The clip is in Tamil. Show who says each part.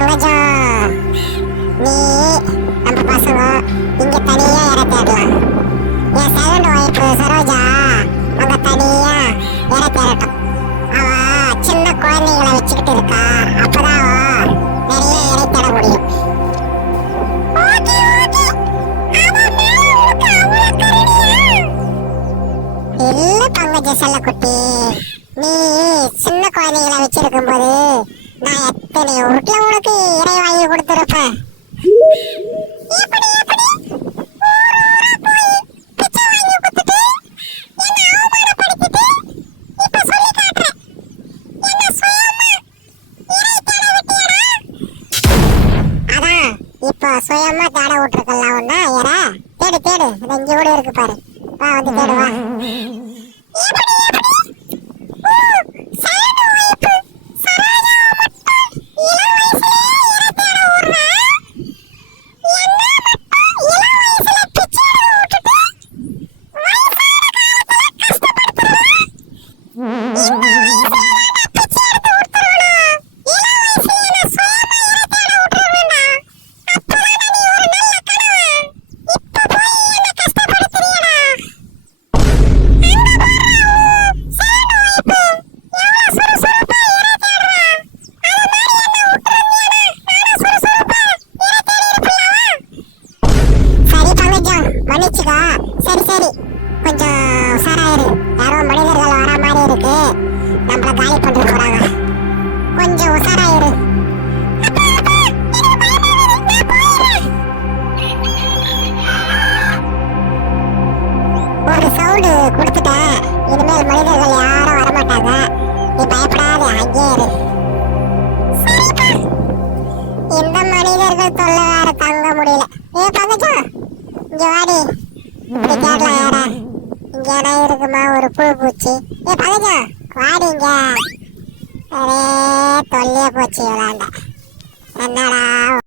Speaker 1: பங்கஜம் நீ நம்ம பசங்க இங்க தனியா இற தேடலாம் என் செகண்ட் ஒய்ஃப் சரோஜா அங்க தனியா இற தேடட்டும் அவ சின்ன குழந்தைகளை வச்சுக்கிட்டு இருக்கா அப்பதான் அவ நிறைய இறை தேட முடியும் இல்ல பங்கஜ செல்லக்குட்டி நீ சின்ன குழந்தைகளை வச்சிருக்கும் போது நான் எத்தனை வீட்டுல உனக்கு இறை வாங்கி கொடுத்துருப்பேன் கொடுத்துட்டு இப்போ சுயமா தேட விட்டுருக்கல ஒன்னா இற தேடு தேடு இங்க கூட இருக்கு பாரு வா வந்து தேடு வா மன்னிச்சுக்கோ. சரி சரி. கொஞ்சம் உஷாராயிரு. யாரோ மனிதர்கள் வரா மாதிரி இருக்கு. நம்மள காலி பண்ணிட்டு போறாங்க. கொஞ்சம் உஷாராயிரு. ஒரு சவுண்டு கொடுத்துட்டேன் இனிமேல் மனிதர்கள் யாரும் வரமாட்டாங்க. நீ பயப்படாத அங்கேயே இரு. இந்த மனிதர்கள் தொல்லை வேற தாங்க முடியல. ஏ பங்கஜம் இங்க வாடி. இப்படி கேட்கலாம் யாரா இங்க இடம் இருக்குமா? ஒரு பூ பூச்சி. ஏ பங்கஜம் வாடிங்க ஒரே அரே போச்சு விளாண்ட என்னடா